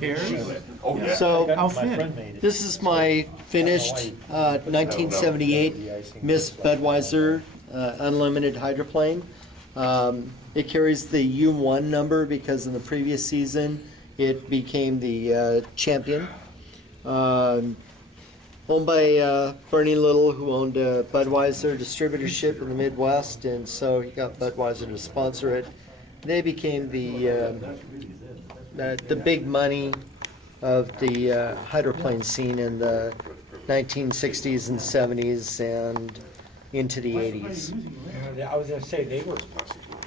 Tears? Oh, yeah. So How thin? this is my finished 1978 Miss Budweiser Unlimited hydroplane. It carries the U1 number because in the previous season it became the champion. Owned by Bernie Little, who owned a Budweiser distributorship in the Midwest, and so he got Budweiser to sponsor it. They became the big money of the hydroplane scene in the 1960s and 70s and into the 80s. And I was going to say, they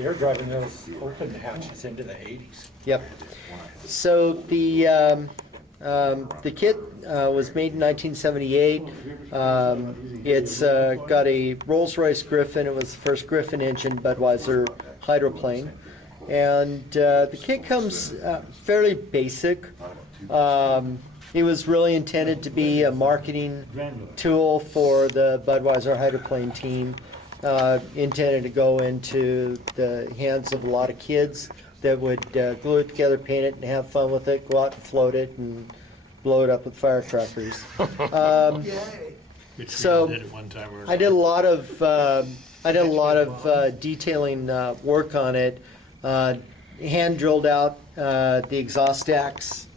were driving those open hatches into the 80s. Yep. So the kit was made in 1978. It's got a Rolls-Royce Griffin. It was the first Griffin engine Budweiser hydroplane. And the kit comes fairly basic. It was really intended to be a marketing tool for the Budweiser hydroplane team, intended to go into the hands of a lot of kids that would glue it together, paint it, and have fun with it, go out and float it, and blow it up with firecrackers. So Did it one time or I did a lot of detailing work on it. Hand drilled out the exhaust stacks.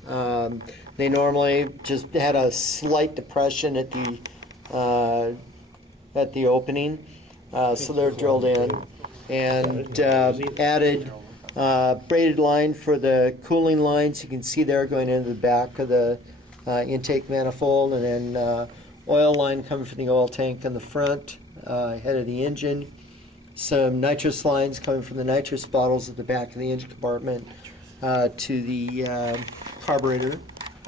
They normally just had a slight depression at the opening, so they're drilled in, and added braided line for the cooling lines. You can see there going into the back of the intake manifold, and then oil line coming from the oil tank in the front, head of the engine. Some nitrous lines coming from the nitrous bottles at the back of the engine compartment to the carburetor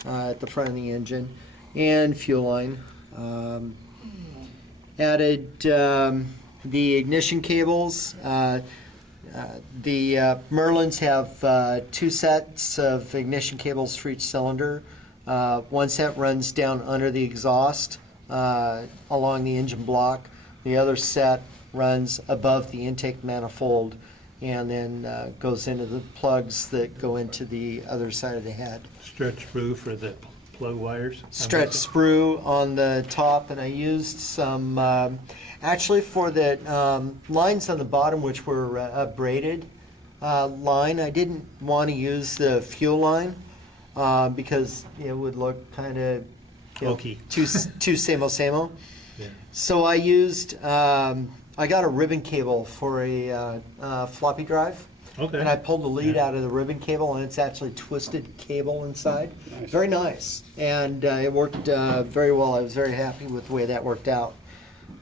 at the front of the engine, and fuel line. Added the ignition cables. The Merlins have 2 sets of ignition cables for each cylinder. One set runs down under the exhaust along the engine block. The other set runs above the intake manifold and then goes into the plugs that go into the other side of the head. stretch sprue for the plug wires? Stretch sprue on the top, and I used some, actually for the lines on the bottom, which were a braided line, I didn't want to use the fuel line because it would look kind of Hokey. too samo. Yeah. So I used, I got a ribbon cable for a floppy drive. Okay. And I pulled the lead Yeah. out of the ribbon cable, and it's actually twisted cable inside. Very nice. And it worked very well. I was very happy with the way that worked out.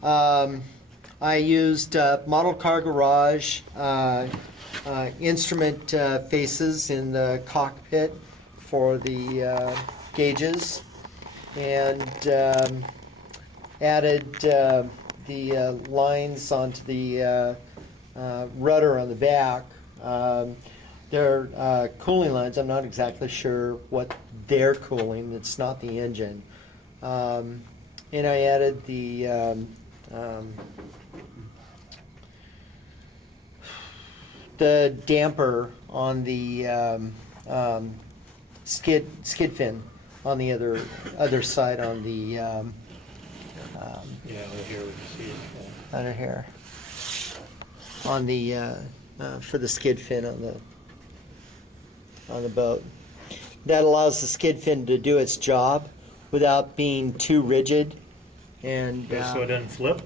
I used model car garage instrument faces in the cockpit for the gauges, and added the lines onto the rudder on the back. They're cooling lines. I'm not exactly sure what they're cooling. It's not the engine. And I added the damper on the skid fin on the other side on the Yeah, over here we can see it. under here on the for the skid fin on the boat. That allows the skid fin to do its job without being too rigid, and Yeah, so it doesn't flip,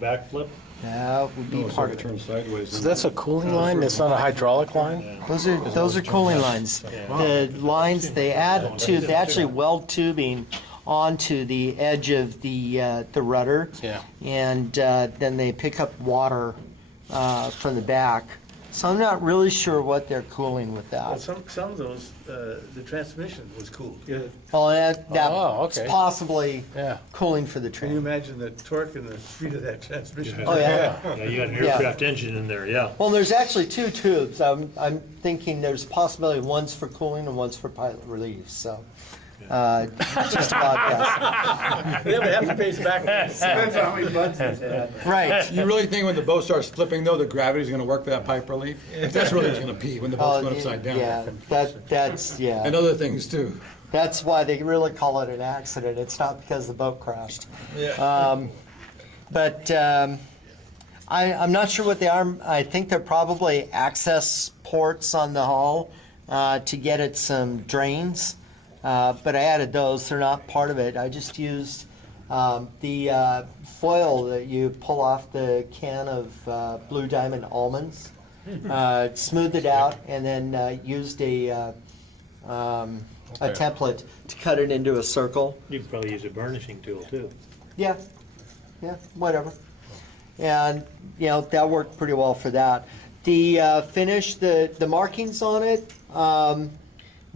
back flip? that would be part of it. Turn sideways. So that's a cooling line? That's not a hydraulic line? Yeah. Those are cooling lines. The lines they actually weld tubing onto the edge of the rudder. Yeah. And then they pick up water from the back. So I'm not really sure what they're cooling with Well, that. some of those, the transmission was cooled. Yeah. Well, that's Oh, okay. possibly Yeah. cooling for the Can you train. imagine the torque and the speed of that transmission? Oh, yeah. Yeah, you got an Yeah. aircraft engine in there, yeah. Well, there's actually 2 tubes. I'm thinking there's a possibility one's for cooling and one's for pilot relief. So, Yeah. Just about yes. They would have to pay us back. Depends on how many buttons he's had. Right. You really think when the boat starts flipping though, the gravity's gonna work for that pipe relief? That's really what's gonna be when the boat's going upside down. Yeah, that's, yeah. And other things too. That's why they really call it an accident. It's not because the boat crashed. I'm not sure what they are. I think they're probably access ports on the hull to get at some drains. But I added those. They're not part of it. I just used the foil that you pull off the can of Blue Diamond almonds, smoothed it out, and then used a template to cut it into a circle. You could probably use a burnishing tool too. Yeah, whatever. And, that worked pretty well for that. The finish, the markings on it,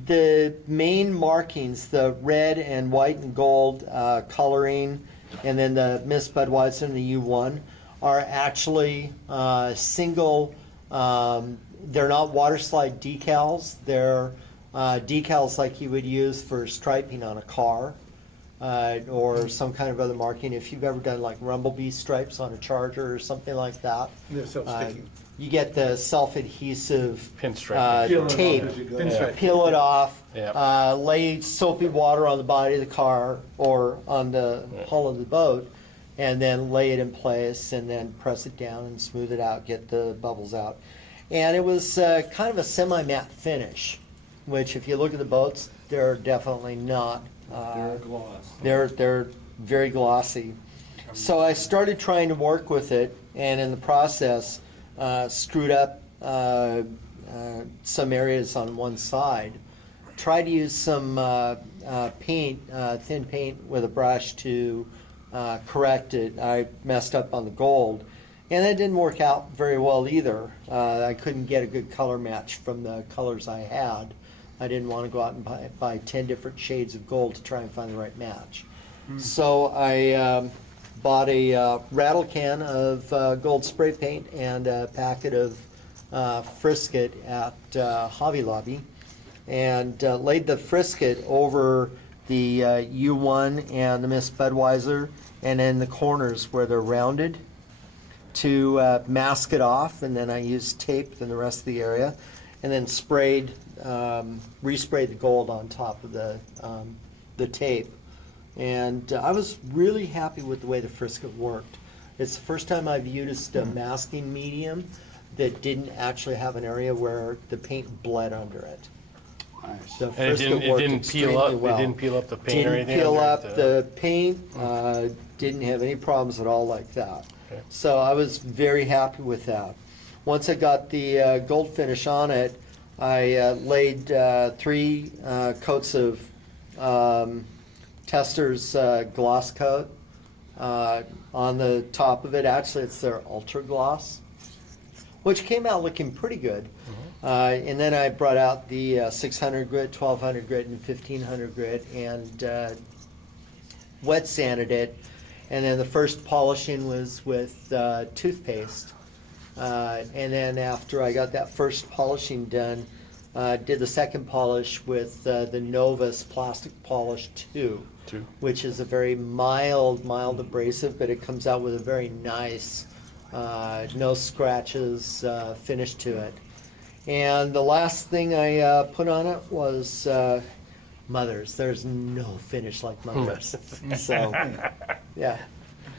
the main markings, the red and white and gold coloring, and then the Miss Budweiser and the U1 are actually single, they're not water slide decals. They're decals like you would use for striping on a car. Or some kind of other marking. If you've ever done like Rumblebee stripes on a Charger or something like that, They're self-sticking. you get the self-adhesive Pinstripe. tape. Pinstripe. Peel it off, Yeah. lay soapy water on the body of the car or on the hull of the boat, and then lay it in place and then press it down and smooth it out, get the bubbles out. And it was kind of a semi-matte finish, which if you look at the boats, they're definitely not. They're a gloss. They're very glossy. So I started trying to work with it, and in the process, screwed up some areas on one side. Tried to use some paint, thin paint with a brush to correct it. I messed up on the gold, and that didn't work out very well either. I couldn't get a good color match from the colors I had. I didn't want to go out and buy 10 different shades of gold to try and find the right match. So I bought a rattle can of gold spray paint and a packet of Frisket at Hobby Lobby, and laid the Frisket over the U1 and the Miss Budweiser, and in the corners where they're rounded to mask it off, and then I used tape in the rest of the area, and then resprayed the gold on top of the tape. And I was really happy with the way the Frisket worked. It's the first time I've used a masking medium that didn't actually have an area where the paint bled under it. Nice. The And Frisket worked extremely well. It didn't peel up the paint or Didn't anything? peel under up it? the paint, didn't have any problems at all like that. Okay. So I was very happy with that. Once I got the gold finish on it, I laid 3 coats of Testors gloss coat on the top of it. Actually, it's their Ultra Gloss, which came out looking pretty good. And then I brought out the 600 grit, 1200 grit, and 1500 grit, and wet sanded it. And then the first polishing was with toothpaste. And then after I got that first polishing done, did the second polish with the Novus Plastic Polish 2, which is a very mild abrasive, but it comes out with a very nice, no scratches finish to it. And the last thing I put on it was Mother's. There's no finish like Mother's. So, yeah.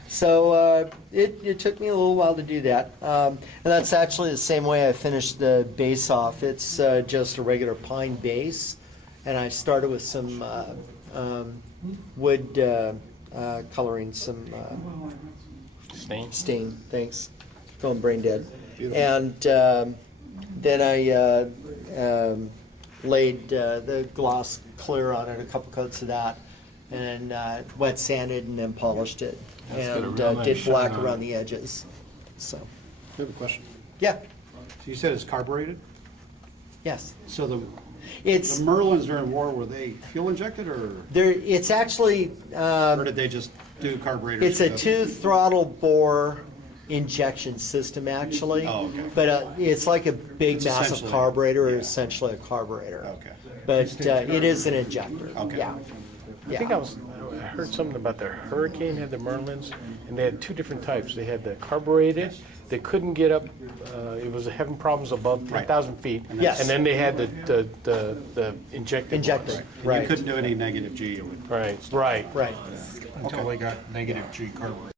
So it took me a little while to do that. And that's actually the same way I finished the base off. It's just a regular pine base. And I started with some wood coloring, some stain, thanks. Going brain dead. And then I laid the gloss clear on it, a couple coats of that, and then wet sanded and then polished it. And did black around the edges. So, I have a question. yeah, So you said it's carbureted? yes. So the It's Merlins during war, were they fuel injected or it's actually did they just do carburetors? it's a 2 throttle bore injection system actually. Oh, okay. But it's like a big It's massive essentially- carburetor, or yeah. essentially a carburetor. Okay. But it is an injector. Okay. Yeah. I think I heard something about the Hurricane had the Merlins, and they had two different types. They had the carbureted, they couldn't get up, it was having problems above 10,000 feet. Yes. And then they had the injected Injected, ones. You right, couldn't do any negative G. It would- Right, right. right. Until they got negative G carburetor.